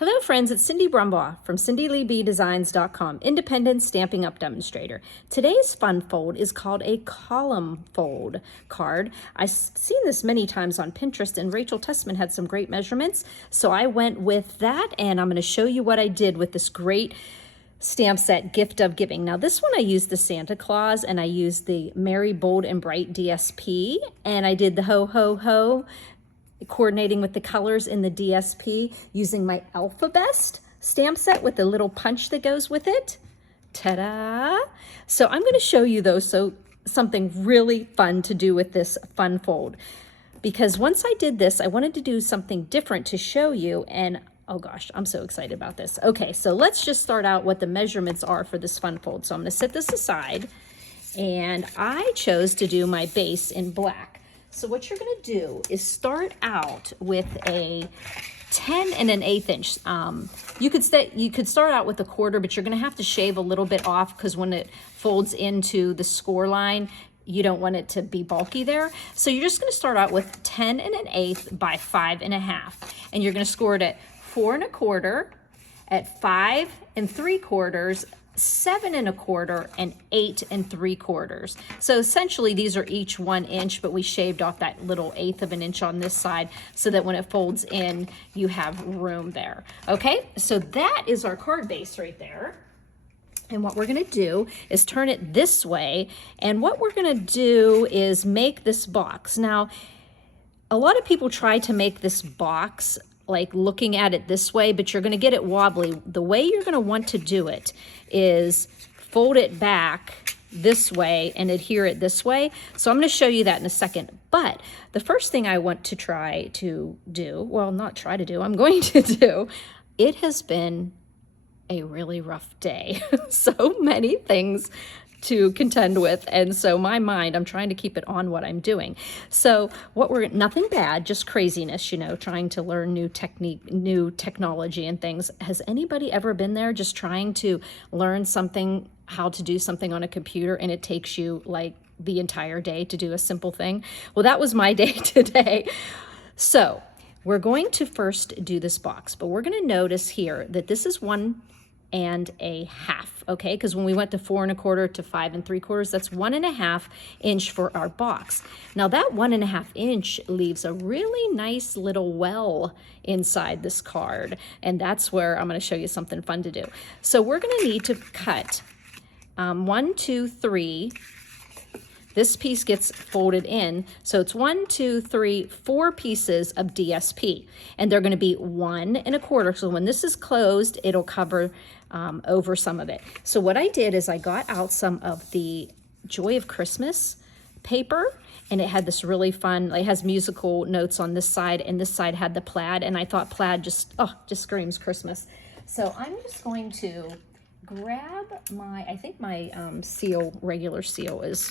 Hello friends, it's Cindy Brumbaugh from CindyLeeBDesigns.com, independent Stampin' Up! Demonstrator. Today's fun fold is called a column fold card. I've seen this many times on Pinterest, and Rachel Tessman had some great measurements, so I went with that, and I'm going to show you what I did with this great stamp set, Gift of Giving. Now this one I used the Santa Claus, and I used the Merry, Bold, and Bright DSP, and I did the Ho Ho Ho, coordinating with the colors in the DSP using my Alphabest stamp set with the little punch that goes with it. Ta-da! So I'm going to show you those, so something really fun to do with this fun fold. Because once I did this, I wanted to do something different to show you, and oh gosh, I'm so excited about this. Okay, so let's just start out what the measurements are for this fun fold. So I'm going to set this aside, and I chose to do my base in black. So what you're going to do is start out with a 10 and an 1/8 inch. You could start out with a 1/4, but you're going to have to shave a little bit off because when it folds into the score line, you don't want it to be bulky there. So you're just going to start out with 10 and an 1/8 by 5 1/2, and you're going to score it at 4 1/4, at 5 3/4. 7 1/4 and 8 3/4. So essentially these are each 1 inch, but we shaved off that little 1/8 of an inch on this side so that when it folds in, you have room there. Okay, so that is our card base right there. And what we're gonna do is turn it this way. And what we're gonna do is make this box. Now, a lot of people try to make this box like looking at it this way, but you're going to get it wobbly. The way you're going to want to do it is fold it back this way and adhere it this way. So I'm going to show you that in a second. But the first thing I want to try to do, well, not try to do, I'm going to do, it has been a really rough day. So many things to contend with, and so my mind, I'm trying to keep it on what I'm doing. So nothing bad, just craziness, you know, trying to learn new technique, new technology and things. Has anybody ever been there just trying to learn something, how to do something on a computer, and it takes you like the entire day to do a simple thing? Well, that was my day today. So we're going to first do this box, but we're going to notice here that this is 1 1/2, okay? Because when we went to 4 1/4 to 5 3/4, that's 1 1/2 inch for our box. Now that 1 1/2 inch leaves a really nice little well inside this card, and that's where I'm going to show you something fun to do. So we're going to need to cut 1, 2, 3. This piece gets folded in, so it's 1, 2, 3, 4 pieces of DSP, and they're going to be 1 1/4. So when this is closed, it'll cover over some of it. So what I did is I got out some of the Joy of Christmas paper, and it had this really fun, it has musical notes on this side, and this side had the plaid, and I thought plaid just screams Christmas. So I'm just going to grab my, I think my seal, regular seal is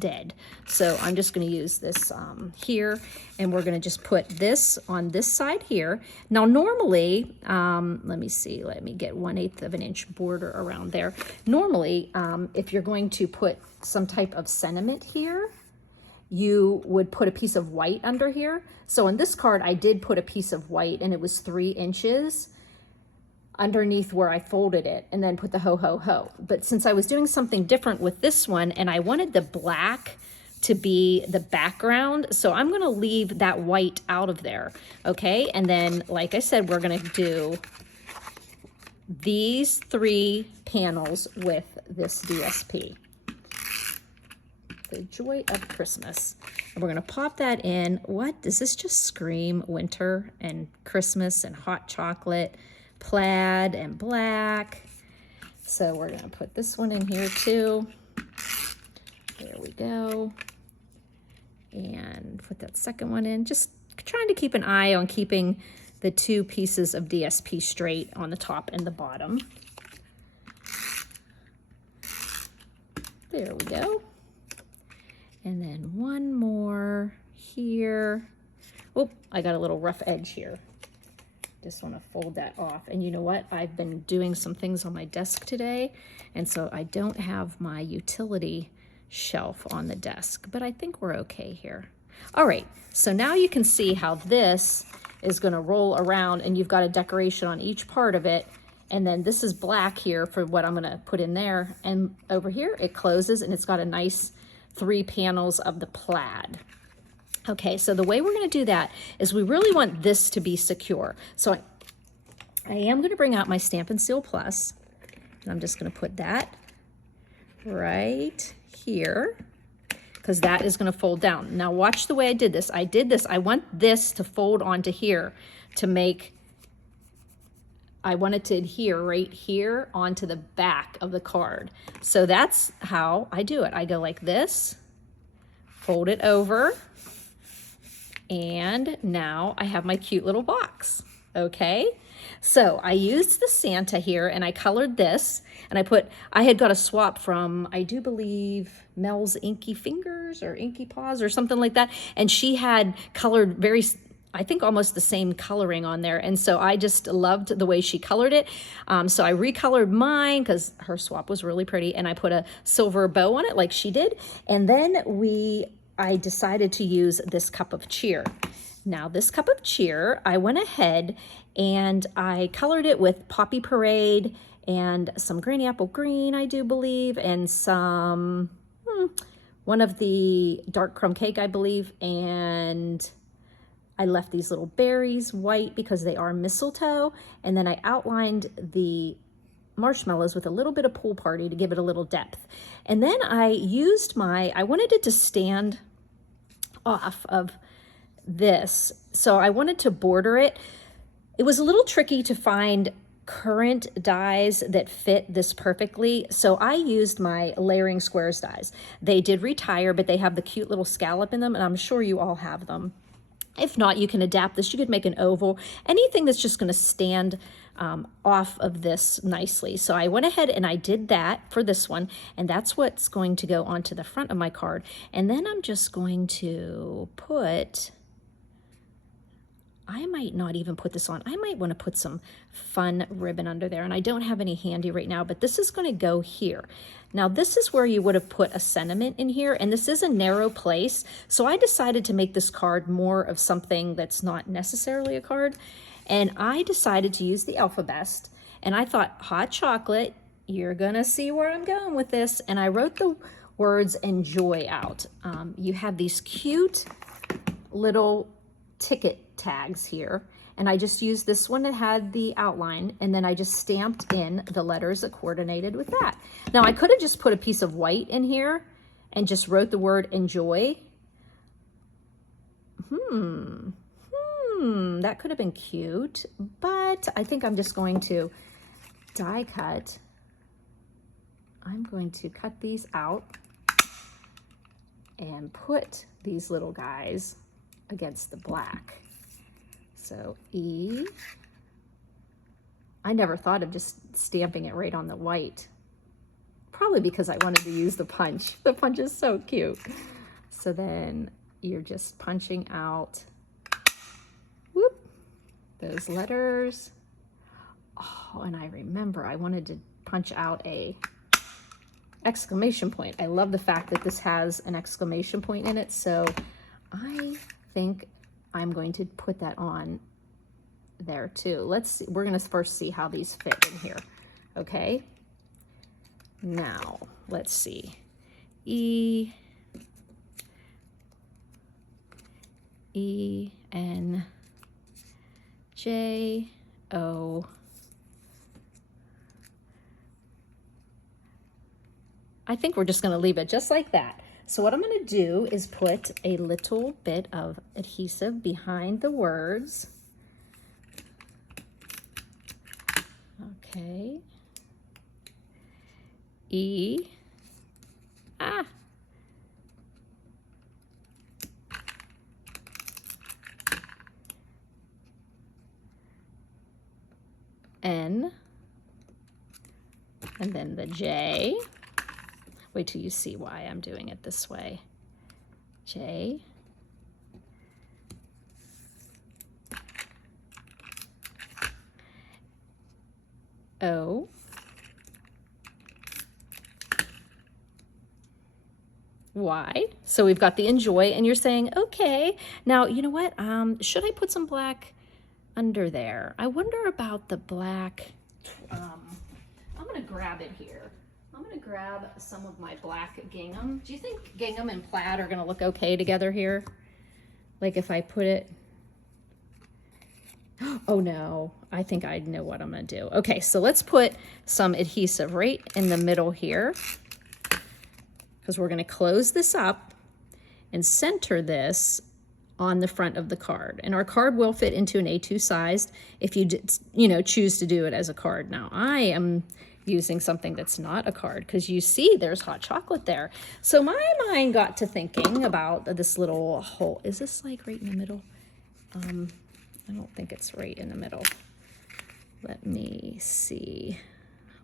dead. So I'm just going to use this here, and we're going to just put this on this side here. Now normally, let me see, let me get 1/8 of an inch border around there. Normally, if you're going to put some type of sentiment here, you would put a piece of white under here. So on this card, I did put a piece of white, and it was 3 inches underneath where I folded it, and then put the ho ho ho. But since I was doing something different with this one, and I wanted the black to be the background, so I'm going to leave that white out of there, okay? And then, like I said, we're going to do these 3 panels with this DSP, the Joy of Christmas. And we're going to pop that in. What does this just scream? Winter and Christmas and hot chocolate, plaid and black. So we're going to put this one in here too. There we go. And put that second one in. Just trying to keep an eye on keeping the 2 pieces of DSP straight on the top and the bottom. There we go. And then one more here. Oh, I got a little rough edge here. Just want to fold that off. And you know what? I've been doing some things on my desk today, and so I don't have my utility shelf on the desk, but I think we're okay here. All right, so now you can see how this is going to roll around, and you've got a decoration on each part of it. And then this is black here for what I'm going to put in there. And over here it closes, and it's got a nice 3 panels of the plaid. Okay, so the way we're going to do that is we really want this to be secure. So I am going to bring out my Stampin' Seal Plus, and I'm just going to put that right here, because that is going to fold down. Now watch the way I did this. I want this to fold onto here to make, I want it to adhere right here onto the back of the card. So that's how I do it. I go like this, fold it over, and now I have my cute little box, okay? So I used the Santa here, and I colored this, and I had got a swap from, I do believe, Mel's Inky Fingers or Inky Paws or something like that, and she had colored I think almost the same coloring on there, and so I just loved the way she colored it. So I recolored mine because her swap was really pretty, and I put a silver bow on it like she did, and then I decided to use this cup of cheer. Now this cup of cheer, I went ahead and I colored it with Poppy Parade and some Granny Apple Green, I do believe, and some, one of the dark crumb cake, I believe, and I left these little berries white because they are mistletoe, and then I outlined the marshmallows with a little bit of Pool Party to give it a little depth. And then I used I wanted it to stand off of this, so I wanted to border it. It was a little tricky to find current dies that fit this perfectly, so I used my Layering Squares dies. They did retire, but they have the cute little scallop in them, and I'm sure you all have them. If not, you can adapt this. You could make an oval, anything that's just going to stand off of this nicely. So I went ahead and I did that for this one, and that's what's going to go onto the front of my card. And then I'm just going to put, I might not even put this on. I might want to put some fun ribbon under there, and I don't have any handy right now, but this is going to go here. Now this is where you would have put a sentiment in here, and this is a narrow place, so I decided to make this card more of something that's not necessarily a card, and I decided to use the Alphabest, and I thought, hot chocolate, you're gonna see where I'm going with this, and I wrote the words enjoy out. You have these cute little ticket tags here, and I just used this one that had the outline, and then I just stamped in the letters that coordinated with that. Now I could have just put a piece of white in here and just wrote the word enjoy. That could have been cute, but I think I'm just going to die cut. I'm going to cut these out and put these little guys against the black. So E. I never thought of just stamping it right on the white. Probably because I wanted to use the punch. The punch is so cute. So then you're just punching out, whoop, those letters. Oh, and I remember I wanted to punch out a exclamation point. I love the fact that this has an exclamation point in it, so I think I'm going to put that on there too. Let's see, we're gonna first see how these fit in here, okay? Now, let's see. E, N, J, O. I think we're just gonna leave it just like that. So what I'm going to do is put a little bit of adhesive behind the words. Okay. E. N. And then the J. Wait till you see why I'm doing it this way. J. O. Y. So we've got the enjoy, and you're saying, okay, now you know what? Should I put some black under there. I wonder about the black. I'm gonna grab it here. I'm gonna grab some of my black gingham. Do you think gingham and plaid are gonna look okay together here? Like if I put it, oh no, I think I know what I'm gonna do. Okay, so let's put some adhesive right in the middle here, because we're gonna close this up and center this on the front of the card. And our card will fit into an A2 size if you choose to do it as a card. Now I am using something that's not a card, because you see there's hot chocolate there. So my mind got to thinking about this little hole. Is this like right in the middle? I don't think it's right in the middle. Let me see.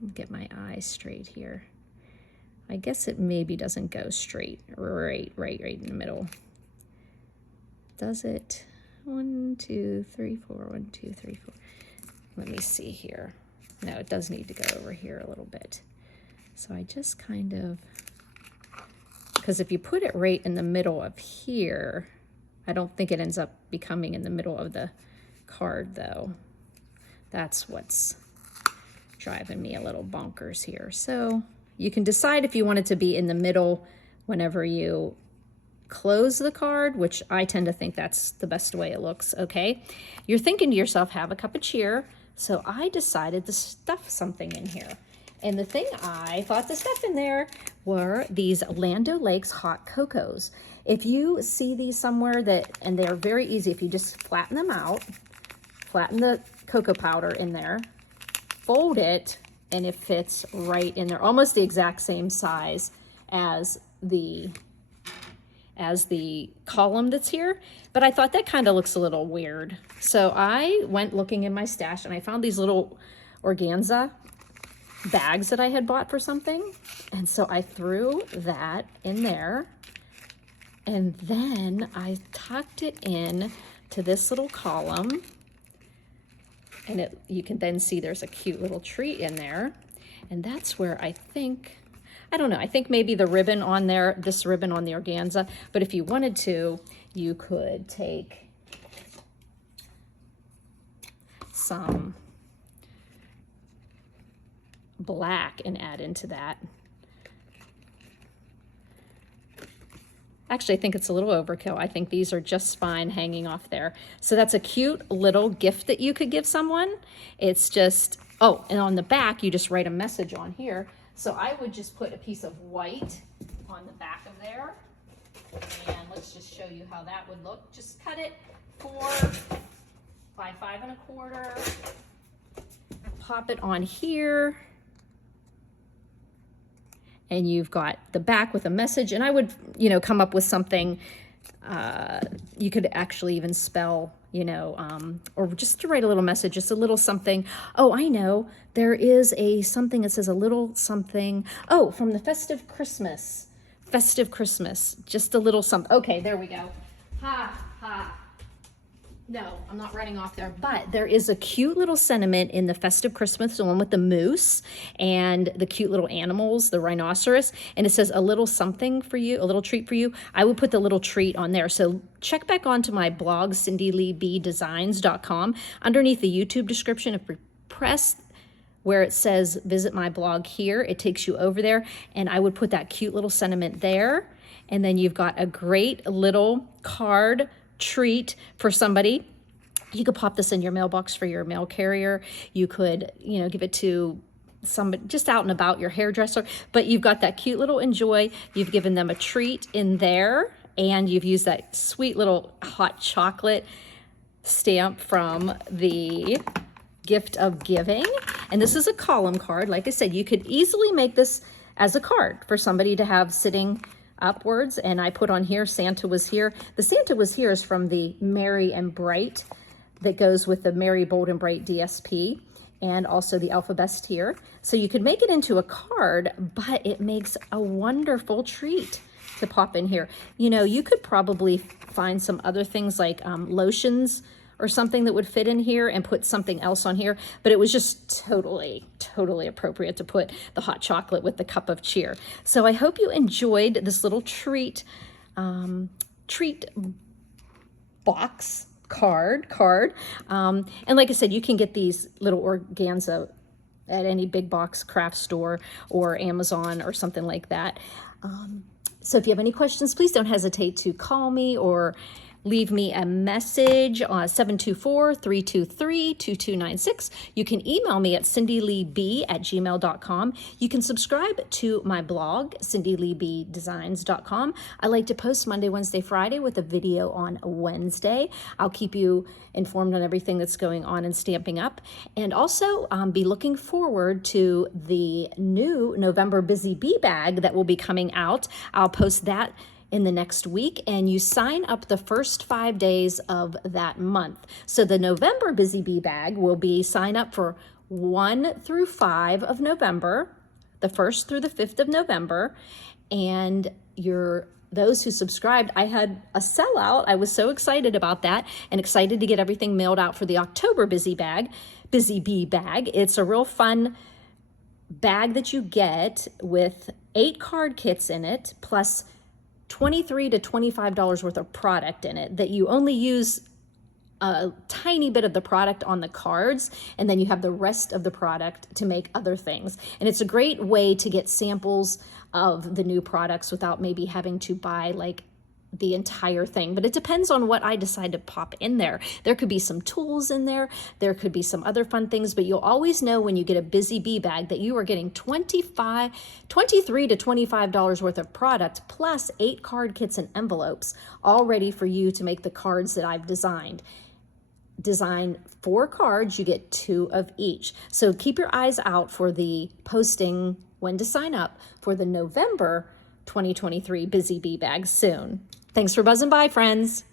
I'll get my eyes straight here. I guess it maybe doesn't go straight, right in the middle. Does it? 1, 2, 3, 4, 1, 2, 3, 4. Let me see here. No, it does need to go over here a little bit. So I just kind of, because if you put it right in the middle of here, I don't think it ends up becoming in the middle of the card though. That's what's driving me a little bonkers here. So you can decide if you want it to be in the middle whenever you close the card, which I tend to think that's the best way it looks, okay? You're thinking to yourself, have a cup of cheer. So I decided to stuff something in here. And the thing I thought to stuff in there were these Land O'Lakes hot cocos. If you see these somewhere, and they're very easy, if you just flatten them out, flatten the cocoa powder in there, fold it, and it fits right in there, almost the exact same size as the column that's here. But I thought that kind of looks a little weird. So I went looking in my stash and I found these little organza bags that I had bought for something. And so I threw that in there. And then I tucked it in to this little column. And you can then see there's a cute little tree in there. And that's where I think, I don't know, I think maybe the ribbon on there, this ribbon on the organza, but if you wanted to, you could take some black and add into that. Actually, I think it's a little overkill. I think these are just fine hanging off there. So that's a cute little gift that you could give someone. It's just, oh, and on the back, you just write a message on here. So I would just put a piece of white on the back of there. And let's just show you how that would look. Just cut it 4 by 5 1/4. Pop it on here. And you've got the back with a message. And I would, come up with something. You could actually even spell, or just to write a little message, just a little something. Oh, I know. There is something that says a little something. Oh, from the Festive Christmas. Festive Christmas. Just a little something. Okay, there we go. Ha, ha. No, I'm not running off there, but there is a cute little sentiment in the Festive Christmas, the one with the moose and the cute little animals, the rhinoceros, and it says a little something for you, a little treat for you. I would put the little treat on there. So check back onto my blog, CindyLeeBDesigns.com. Underneath the YouTube description, if you press where it says visit my blog here, it takes you over there, and I would put that cute little sentiment there. And then you've got a great little card treat for somebody. You could pop this in your mailbox for your mail carrier. You could, give it to somebody just out and about, your hairdresser. But you've got that cute little enjoy. You've given them a treat in there, and you've used that sweet little hot chocolate stamp from the gift of giving. And this is a column card. Like I said, you could easily make this as a card for somebody to have sitting upwards. And I put on here, Santa was here. The Santa was here is from the Merry and Bright that goes with the Merry, Bold, and Bright DSP, and also the Alphabest here. So you could make it into a card, but it makes a wonderful treat to pop in here. You could probably find some other things like lotions or something that would fit in here and put something else on here, but it was just totally appropriate to put the hot chocolate with the cup of cheer. So I hope you enjoyed this little treat box card. And like I said, you can get these little organza at any big box craft store or Amazon or something like that. So if you have any questions, please don't hesitate to call me or leave me a message on 724-323-2296. You can email me at cindyleeb@gmail.com. You can subscribe to my blog, cindyleebdesigns.com. I like to post Monday, Wednesday, Friday with a video on Wednesday. I'll keep you informed on everything that's going on in Stampin' Up. And also be looking forward to the new November Busy Bee bag that will be coming out. I'll post that in the next week, and you sign up the first 5 days of that month. So the November Busy Bee bag will be sign up for 1 through 5 of November, the 1st through the 5th of November, and those who subscribed, I had a sellout. I was so excited about that and excited to get everything mailed out for the October Busy Bee bag. It's a real fun bag that you get with 8 card kits in it, plus $23 to $25 worth of product in it that you only use a tiny bit of the product on the cards, and then you have the rest of the product to make other things. And it's a great way to get samples of the new products without maybe having to buy like the entire thing, but it depends on what I decide to pop in there. There could be some tools in there. There could be some other fun things, but you'll always know when you get a Busy Bee bag that you are getting $23 to $25 worth of product plus 8 card kits and envelopes all ready for you to make the cards that I've designed. Design 4 cards, you get 2 of each. So keep your eyes out for the posting when to sign up for the November 2023 Busy Bee bag soon. Thanks for buzzing by, friends.